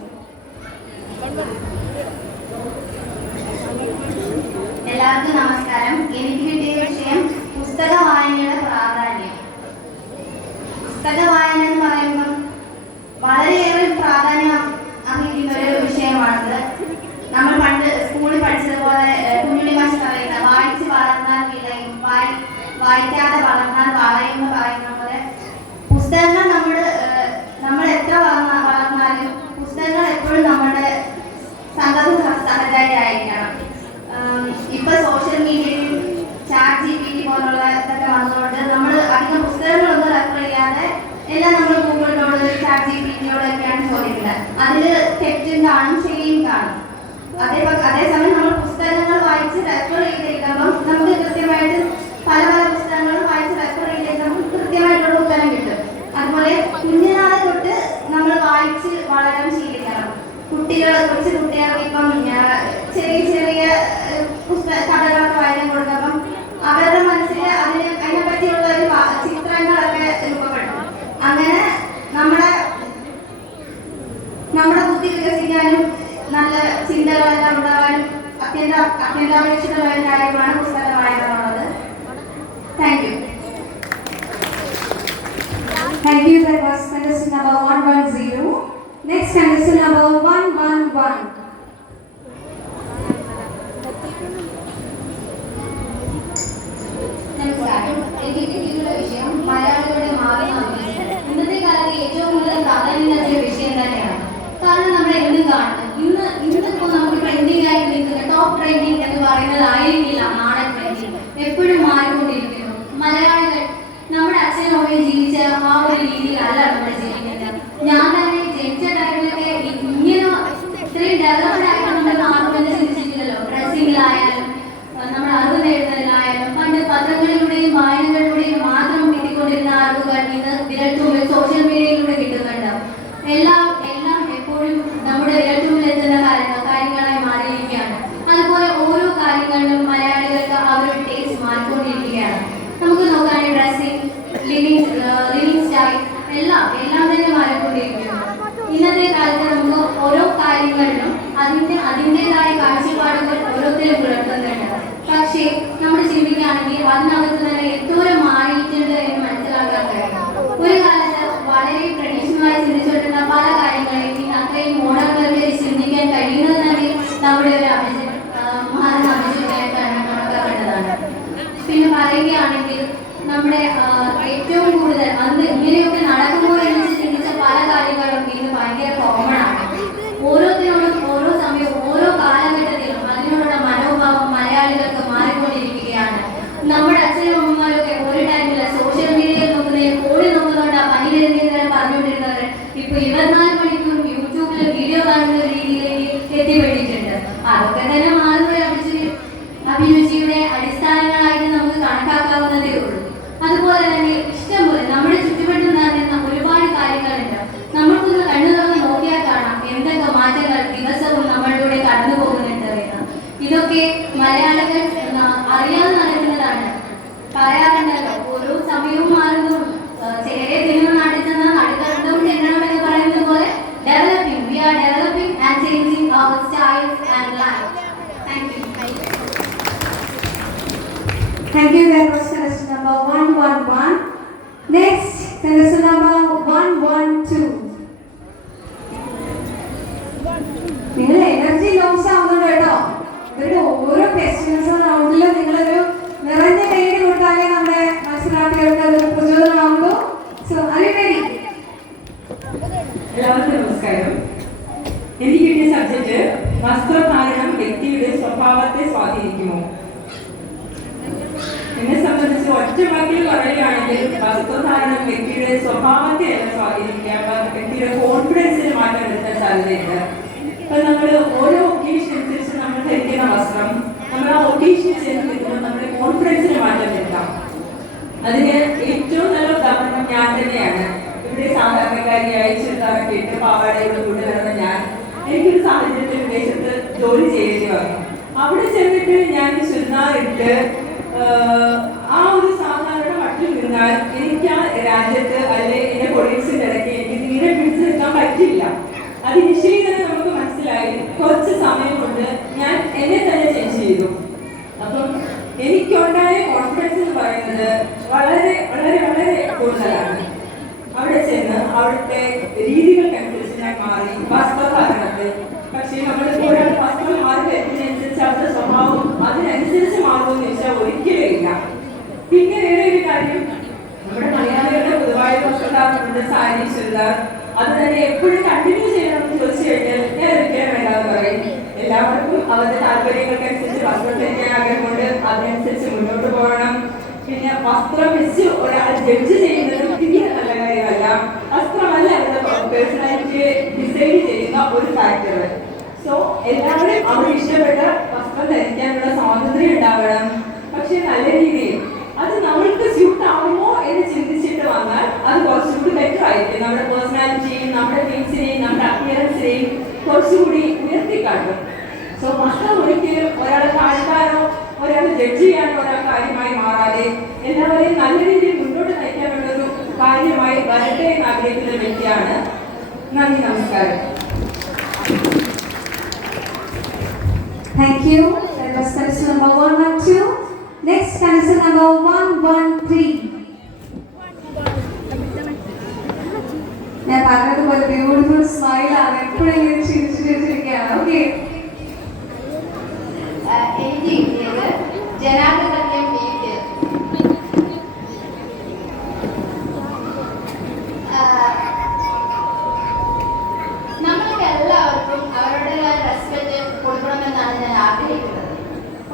എല്ലാവർക്കും നമസ്കാരം. എനിക്ക് കിട്ടിയ വിഷയം പുസ്തക വായനയുടെ പ്രാധാന്യം. പുസ്തക വായന എന്ന് പറയുമ്പോൾ വളരെയേറെ പ്രാധാന്യം അർഹിക്കുന്ന ഒരു വിഷയമാണത്. നമ്മൾ പണ്ട് സ്കൂളിൽ പഠിച്ചതുപോലെ കുഞ്ഞുണ്ണി മാഷ് പറയുന്ന വായിച്ച് വളർന്നാൽ വിളയും, വായിക്കാതെ വളർന്നാൽ വളയും എന്ന് പറയുന്ന പോലെ പുസ്തകങ്ങൾ നമ്മൾ എത്ര വളർന്നാലും പുസ്തകങ്ങൾ എപ്പോഴും നമ്മുടെ സഹചാരിയായിരിക്കണം. ഇപ്പൊ സോഷ്യൽ മീഡിയയിൽ ChatGPT പോലുള്ള ഇതൊക്കെ വന്നതുകൊണ്ട് നമ്മൾ അധികം പുസ്തകങ്ങളൊന്നും റെഫർ ചെയ്യാതെ എല്ലാം നമ്മൾ ഗൂഗിളിനോട് ChatGPT-യോടൊക്കെയാണ് ചോദിക്കുന്നത്. അതിൽ തെറ്റും കാണും, ശരിയും കാണും. അതേസമയം നമ്മൾ പുസ്തകങ്ങൾ വായിച്ച് റെഫർ ചെയ്തിരിക്കുമ്പോൾ നമുക്ക് കൃത്യമായിട്ട് പല പുസ്തകങ്ങളും വായിച്ച് റെഫർ ചെയ്തിരിക്കുമ്പോൾ കൃത്യമായിട്ടുള്ള ഉത്തരം കിട്ടും. അതുപോലെ കുഞ്ഞുനാളെ തൊട്ട് നമ്മൾ വായിച്ച് വളരാൻ ശീലിക്കണം. കൊച്ചു കുട്ടികൾക്ക് ഇപ്പം ചെറിയ ചെറിയ കഥകളൊക്കെ വായിക്കാൻ കൊടുക്കുമ്പം അവരുടെ മനസ്സിൽ അതിനെപ്പറ്റിയുള്ള ഒരു ചിത്രങ്ങളൊക്കെ രൂപപ്പെടും. അങ്ങനെ നമ്മുടെ ബുദ്ധി വികസിക്കാനും നല്ല ചിന്തകളെല്ലാം ഉണ്ടാകാനും അത്യന്താപേക്ഷിതമായ കാര്യമാണ് പുസ്തക വായന എന്നുള്ളത്. Thank you. Thank you. That was contestant number 110. Next, contestant number 111. നമസ്കാരം. എനിക്ക് കിട്ടിയിട്ടുള്ള വിഷയം മലയാളികളുടെ മാറുന്ന അഭ്യാസം. ഇന്നത്തെ കാലത്ത് ഏറ്റവും കൂടുതൽ പ്രാധാന്യം നൽകിയ വിഷയം തന്നെയാണ്. കാരണം നമ്മൾ എന്നും കാണുന്നത് ഇന്നിപ്പോൾ നമുക്ക് ട്രെൻഡിങ് ആയി നിൽക്കുന്ന ടോപ്പ് ട്രെൻഡിങ് എന്ന് പറയുന്നതായിരിക്കില്ല നാളെ ട്രെൻഡിങ്. എപ്പോഴും മാറിക്കൊണ്ടിരിക്കുന്നു. മലയാളികൾ നമ്മുടെ അച്ഛനും അമ്മയും ജീവിച്ച ആ ഒരു രീതിയിലല്ല നമ്മൾ ജീവിക്കുന്നത്. ഞാൻ തന്നെ ജനിച്ച ടൈമിലൊക്കെ ഇങ്ങനെ ഇത്രയും ഡെവലപ്ഡ് ആയിട്ടുണ്ടെന്ന് ആർക്കും ചിന്തിച്ചിട്ടില്ലല്ലോ. ഡ്രസ്സിങ്ങിലായാലും നമ്മുടെ അറിവ് നേടുന്നതിലായാലും പണ്ട് പത്രങ്ങളിലൂടെയും വായനകളിലൂടെയും മാത്രം കിട്ടിക്കൊണ്ടിരുന്ന അറിവുകൾ ഇന്ന് വിരൽത്തുമ്പിൽ സോഷ്യൽ മീഡിയയിലൂടെ കിട്ടുന്നുണ്ട്. എല്ലാം എപ്പോഴും നമ്മുടെ വിരൽത്തുമ്പിൽ എത്തുന്ന കാര്യങ്ങളായി മാറിയിരിക്കുകയാണ്. അതുപോലെ ഓരോ കാര്യങ്ങളിലും മലയാളികൾക്ക് അവരുടെ ടേസ്റ്റ് മാറിക്കൊണ്ടിരിക്കുകയാണ്. നമുക്ക് നോക്കാൻ ഡ്രസ്സിങ്, ലിവിങ് സ്റ്റൈൽ എല്ലാം തന്നെ മാറിക്കൊണ്ടിരിക്കുന്നു. ഇന്നത്തെ കാലത്ത് നമുക്ക് ഓരോ കാര്യങ്ങളിലും അതിൻ്റെതായ കാഴ്ചപ്പാടുകൾ ഓരോരുത്തരും പുലർത്തുന്നുണ്ട്. പക്ഷേ നമ്മൾ ചിന്തിക്കുകയാണെങ്കിൽ അതിനകത്ത് തന്നെ എന്തോരം മാറിയിട്ടുണ്ട് എന്ന് മനസ്സിലാക്കാൻ കഴിയും. ഒരു കാലത്ത് വളരെ ട്രഡീഷണലായി ചിന്തിച്ചുകൊണ്ടിരുന്ന പല കാര്യങ്ങളെയും ഇന്ന് അത്രയും മോഡേൺ ചിന്തിക്കാൻ കഴിയുന്നത് തന്നെ നമ്മുടെ ഒരു അഭിജിത്തായിട്ടാണ് കണക്കാക്കേണ്ടതാണ്. പിന്നെ പറയുകയാണെങ്കിൽ നമ്മുടെ ഏറ്റവും കൂടുതൽ അന്ന് ഇങ്ങനെയൊക്കെ നടക്കുമോ എന്ന് ചിന്തിച്ച പല കാര്യങ്ങളും ഇന്ന് ഭയങ്കര കോമൺ ആണ്. ഓരോരുത്തരോടും ഓരോ സമയവും ഓരോ കാലഘട്ടത്തിലും അതിനോടുള്ള മനോഭാവം മലയാളികൾക്ക് മാറി നമ്മുടെ അച്ഛനും അമ്മമാരൊക്കെ ഒരു ടൈമില്ല സോഷ്യൽ മീഡിയയിൽ നോക്കുന്നതിന് ഫോണിൽ നോക്കുന്നതുകൊണ്ടാണ് പനി വരുന്നതെന്ന് വരെ പറഞ്ഞുകൊണ്ടിരുന്നത് ഇപ്പൊ 24 മണിക്കൂറും യൂട്യൂബിൽ വീഡിയോ കാണുന്ന രീതിയിലേക്ക് എത്തിപ്പെട്ടിട്ടുണ്ട്. അതൊക്കെ തന്നെ മാറുന്ന അഭിരുചിയുടെ അടിസ്ഥാനങ്ങളായിട്ട് നമുക്ക് കണക്കാക്കാവുന്നതേ ഉള്ളൂ. അതുപോലെ തന്നെ ഇഷ്ടംപോലെ നമ്മുടെ ചുറ്റുവട്ടം നടന്ന ഒരുപാട് കാര്യങ്ങളുണ്ട്. നമ്മൾക്കൊന്ന് കണ്ണു തുറന്ന് നോക്കിയാൽ കാണാം എന്തൊക്കെ മാറ്റങ്ങൾ ദിവസവും നമ്മളിലൂടെ കടന്നു പോകുന്നുണ്ട് എന്ന്. ഇതൊക്കെ മലയാളികൾ അറിയാതെ നടക്കുന്നതാണ്. പറയാറുണ്ടല്ലോ ഓരോ സമയവും മാറുന്നു, ചേരെ തിന്നു നടിച്ചെന്ന നടുക്കണ്ടവും ചെല്ലണമെന്ന് പറയുന്നത് പോലെ developing we are developing and changing our styles and life. Thank you. Thank you. That was contestant number 111. Next, contestant number 112. നിങ്ങൾ എനർജി ലോസ് ആവുന്നുണ്ട് കേട്ടോ. ഇവരുടെ ഓരോ ക്വസ്റ്റ്യൻസും റൗണ്ടിലും നിങ്ങളൊരു നിറഞ്ഞ കൈയ്യടി കൊടുത്താലേ നമ്മുടെ മത്സരാർത്ഥികൾക്ക് അതൊരു പ്രചോദനമാകുള്ളൂ. So are you ready? എല്ലാവർക്കും നമസ്കാരം. എനിക്ക് കിട്ടിയ സബ്ജക്റ്റ് വസ്ത്രധാരണം വ്യക്തിയുടെ സ്വഭാവത്തെ സ്വാധീനിക്കുമോ. എന്നെ സംബന്ധിച്ച് ഒറ്റ വാക്കിൽ പറയുകയാണെങ്കിൽ വസ്ത്രധാരണം വ്യക്തിയുടെ സ്വഭാവത്തെ അല്ല സ്വാധീനിക്കുക, വ്യക്തിയുടെ കോൺഫിഡൻസിന് മാറ്റം വരുത്താൻ സാധ്യതയുണ്ട്. ഇപ്പൊ നമ്മൾ ഓരോ ഒക്കേഷൻ അനുസരിച്ച് നമ്മൾ ധരിക്കുന്ന വസ്ത്രം നമ്മൾ ആ ഒക്കേഷനിൽ ചേർന്ന് നിൽക്കുമ്പോൾ നമ്മുടെ കോൺഫിഡൻസിന് മാറ്റം വരുത്താം. അതിന് ഏറ്റവും നല്ല ഉദാഹരണം ഞാൻ തന്നെയാണ്. ഇവിടെ സാധാരണക്കാരിയായി ചുരിദാറൊക്കെ ഇട്ട് പാവാടയോട് കൂടി നടന്ന ഞാൻ എനിക്കൊരു സാഹചര്യത്തിൽ വിദേശത്ത് ജോലി ചെയ്യേണ്ടി വന്നു. അവിടെ ചെന്നിട്ട് ഞാൻ ചുരിദാർ ഇട്ട് ആ ഒരു സാധാരണ മട്ടിൽ നിന്നാൽ എനിക്ക് ആ രാജ്യത്ത് അല്ലെ എന്റെ കൊളീഗ്സിന്റെ ഇടയ്ക്ക് എനിക്ക് തീരെ പിടിച്ചു നിൽക്കാൻ പറ്റില്ല. അത് ഇനിഷ്യലി തന്നെ നമുക്ക് മനസ്സിലായി. കുറച്ച് സമയം കൊണ്ട് ഞാൻ എന്നെ തന്നെ ചേഞ്ച് ചെയ്തു. അപ്പം എനിക്കുണ്ടായ കോൺഫിഡൻസ് എന്ന് പറയുന്നത് വളരെ വളരെ വളരെ കൂടുതലാണ്. അവിടെ ചെന്ന് അവിടുത്തെ രീതികൾക്കനുസരിച്ച് ഞാൻ മാറി വസ്ത്രധാരണത്തിൽ. പക്ഷേ നമ്മൾ ഒരാൾ വസ്ത്രം മാറി വരുന്നതിനനുസരിച്ച് അവരുടെ സ്വഭാവം അതിനനുസരിച്ച് മാറുമെന്ന് ചോദിച്ചാൽ ഒരിക്കലും ഇല്ല. പിന്നെ വേറെ ഒരു കാര്യം, നമ്മുടെ മലയാളികളുടെ പൊതുവായ വസ്ത്രധാരണമുണ്ട് സാരി ചുരിദാർ. അത് തന്നെ എപ്പോഴും കണ്ടിന്യൂ ചെയ്യണമെന്ന് ചോദിച്ചു കഴിഞ്ഞാൽ ഞാൻ ഒരിക്കലും വേണ്ടാന്ന് പറയും. എല്ലാവർക്കും അവരുടെ താല്പര്യങ്ങൾക്കനുസരിച്ച് വസ്ത്രം ധരിക്കാൻ ആഗ്രഹമുണ്ട്, അതിനനുസരിച്ച് മുന്നോട്ട് പോകണം. പിന്നെ വസ്ത്രം വെച്ച് ഒരാൾ ജഡ്ജ് ചെയ്യുന്നത് തീരെ നല്ല കാര്യമല്ല. വസ്ത്രമല്ല അവരുടെ പേഴ്സണാലിറ്റിയെ ഡിസൈഡ് ചെയ്യുന്ന ഒരു ഫാക്ടർ. സോ എല്ലാവരും അവർ ഇഷ്ടപ്പെട്ട വസ്ത്രം ധരിക്കാനുള്ള സ്വാതന്ത്ര്യം ഉണ്ടാവണം. പക്ഷെ നല്ല രീതിയിൽ അത് നമ്മൾക്ക് സ്യൂട്ട് ആവുമോ എന്ന് ചിന്തിച്ചിട്ട് വന്നാൽ അത് കുറച്ചുകൂടി ബെറ്റർ ആയിരിക്കും. നമ്മുടെ പേഴ്സണാലിറ്റിയും നമ്മുടെ തിങ്സിനെയും നമ്മുടെ അപ്പിയറൻസിനെയും കുറച്ചുകൂടി ഉയർത്തിക്കാട്ടും. സോ വസ്ത്രം ഒരിക്കലും ഒരാളെ താഴ്ത്താനോ ഒരാളെ ജഡ്ജ് ചെയ്യാനോ ഒരാൾ കാര്യമായി മാറാതെ എല്ലാവരെയും നല്ല രീതിയിൽ മുന്നോട്ട് നയിക്കാനുള്ളൊരു കാര്യമായി വരട്ടെ എന്ന് ആഗ്രഹിക്കുന്ന വ്യക്തിയാണ്. നന്ദി, നമസ്കാരം. Thank you. That was contestant number 112. Next, contestant number 113. ഞാൻ പറഞ്ഞതുപോലെ ബ്യൂട്ടിഫുൾ സ്മൈലാണ്, എപ്പോഴെങ്കിലും ചിരിച്ചിരിക്കുകയാണ്. ഓക്കെ, എനിക്ക് കിട്ടിയത് ജനാധിപത്യം വീട്ടിൽ. നമ്മൾക്ക് എല്ലാവർക്കും അവരുടേതായ റെസ്പെക്ട് കൊടുക്കണമെന്നാണ് ഞാൻ ആഗ്രഹിക്കുന്നത്.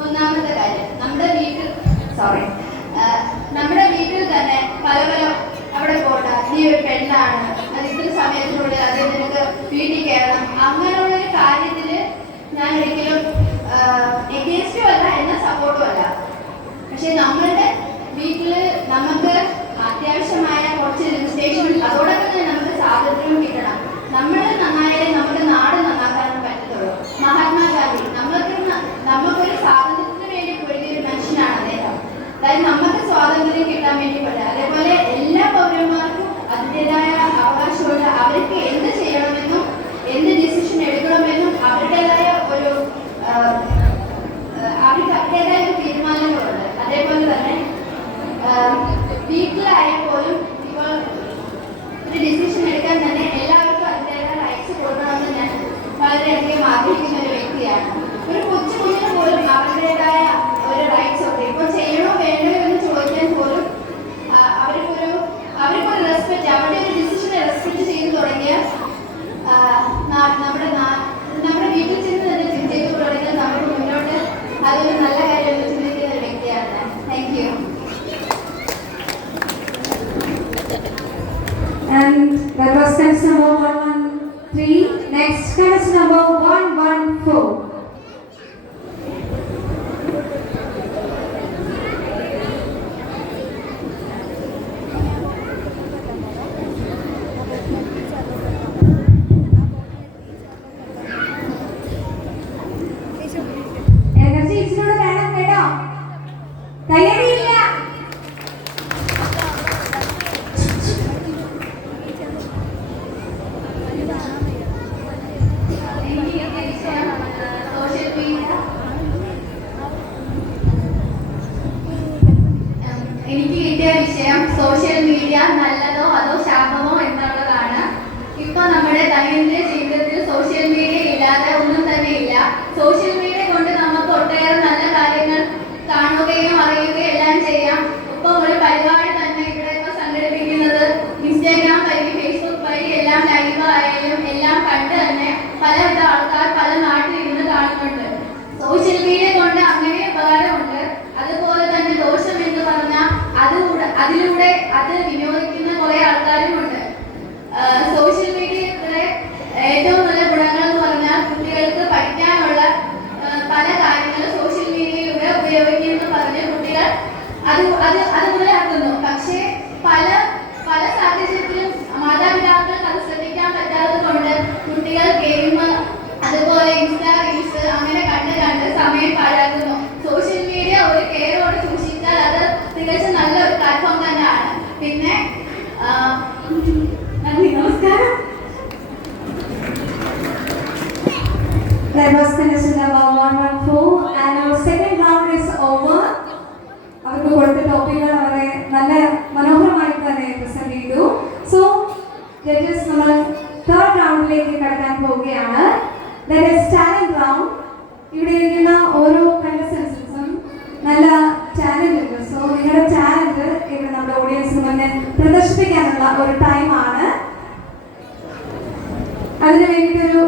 ഒന്നാമത്തെ കാര്യം, നമ്മുടെ വീട്ടിൽ തന്നെ പല അവിടെ പോകണ്ട, നീ ഒരു പെണ്ണാണ്, അത് ഇത്ര സമയത്തിനുള്ളിൽ അത് നിനക്ക് വീട്ടിൽ കയറണം, അങ്ങനെയുള്ളൊരു കാര്യത്തിൽ ഞാൻ ഒരിക്കലും എഗെയിൻസ്റ്റും അല്ല എന്നാൽ സപ്പോർട്ടും അല്ല. പക്ഷെ നമ്മളുടെ വീട്ടിൽ നമുക്ക് അത്യാവശ്യമായ കുറച്ച് രജിസ്ട്രേഷൻ അതോടൊപ്പം തന്നെ നമുക്ക് സ്വാതന്ത്ര്യവും കിട്ടണം. നമ്മൾ നന്നായാലേ നമ്മുടെ നാട് നന്നാക്കാനും പറ്റത്തുള്ളൂ. മഹാത്മാഗാന്ധി നമുക്കൊരു സ്വാതന്ത്ര്യത്തിന് വേണ്ടി പൊരുതിയൊരു മനുഷ്യനാണ് അദ്ദേഹം. അതായത് നമുക്ക് സ്വാതന്ത്ര്യം കിട്ടാൻ വേണ്ടി പറ്റില്ല. അതേപോലെ എല്ലാ പൗരന്മാർക്കും അതിൻ്റെതായ അവകാശമുണ്ട്. അവർക്ക് എന്ത് ചെയ്യണമെന്നും എന്ത് ഡിസിഷൻ എടുക്കണമെന്നും അവരുടേതായ ഒരു തീരുമാനം And that was contestant number 113. Next contestant number 114. Energy ഇച്ചിലൂടെ വേണം കേട്ടോ. കയ്യടിയില്ല. Social media. എനിക്ക് കിട്ടിയ വിഷയം സോഷ്യൽ മീഡിയ നല്ലതോ അതോ ശാപമോ എന്നുള്ളതാണ്. ഇപ്പൊ നമ്മുടെ ദൈനംദിന ജീവിതത്തിൽ സോഷ്യൽ മീഡിയ ഇല്ലാതെ ഒന്നും തന്നെ ഇല്ല. സോഷ്യൽ മീഡിയ കൊണ്ട് നമുക്ക് ഒട്ടേറെ നല്ല കാര്യങ്ങൾ കാണുകയും അറിയുകയും എല്ലാം ചെയ്യാം. ഇപ്പൊ ഒരു പരിപാടി തന്നെ ഇവിടെ ഇപ്പൊ സംഘടിപ്പിക്കുന്നത് ഇൻസ്റ്റാഗ്രാം വഴി, ഫേസ്ബുക്ക് വഴി എല്ലാം ലൈവ് ആയാലും എല്ലാം കണ്ട് തന്നെ പലവിധ ആൾക്കാർ പല നാട്ടിലിരുന്ന് കാണുന്നുണ്ട്. സോഷ്യൽ മീഡിയ കൊണ്ട് അങ്ങനെ ഉപകാരമുണ്ട്. അതുപോലെ തന്നെ ദോഷം എന്ന് പറഞ്ഞാൽ അതിലൂടെ അത് വിനിയോഗിക്കുന്ന കുറെ ആൾക്കാരുമുണ്ട്. സോഷ്യൽ മീഡിയയുടെ ഏറ്റവും നല്ല ഗുണങ്ങൾ എന്ന് പറഞ്ഞാൽ കുട്ടികൾക്ക് പഠിക്കാനുള്ള പല കാര്യങ്ങളും സോഷ്യൽ മീഡിയയിലൂടെ ഉപയോഗിക്കുമെന്ന് പറഞ്ഞ് കുട്ടികൾ അത് മുതലാക്കുന്നു. പക്ഷേ പല സാഹചര്യത്തിലും മാതാപിതാക്കൾക്ക് അത് ശ്രദ്ധിക്കാൻ പറ്റാത്തത് കൊണ്ട് കുട്ടികൾ ഗെയിം, അതുപോലെ ഇൻസ്റ്റാ റീൽസ് അങ്ങനെ കണ്ട് സമയം പാഴാക്കുന്നു. സോഷ്യൽ മീഡിയ ഒരു കെയറോടെ സൂക്ഷിച്ചാൽ അത് തികച്ചും നല്ലൊരു പ്ലാറ്റ്ഫോം തന്നെയാണ്. പിന്നെ നന്ദി, നമസ്കാരം. That was contestant number 114 and our second round is over. അവർക്ക് കൊടുത്ത ടോപ്പിക്കുകൾ അവരെ നല്ല മനോഹരമായിട്ട് തന്നെ പ്രസന്റ് ചെയ്തു. സോ ജഡ്ജസ് നമ്മൾ തേർഡ് റൗണ്ടിലേക്ക് കടക്കാൻ പോവുകയാണ്. That is talent round. ഇവിടെ ഇരിക്കുന്ന ഓരോ കണ്ടസ്റ്റൻസും നല്ല ടാലന്റ് ഉണ്ട്. സോ നിങ്ങളുടെ ടാലന്റ് ഇവിടെ നമ്മുടെ ഓഡിയൻസിന് മുന്നിൽ പ്രദർശിപ്പിക്കാനുള്ള ഒരു ടൈമാണ്. അതിന് വേണ്ടിയിട്ട് ഒരു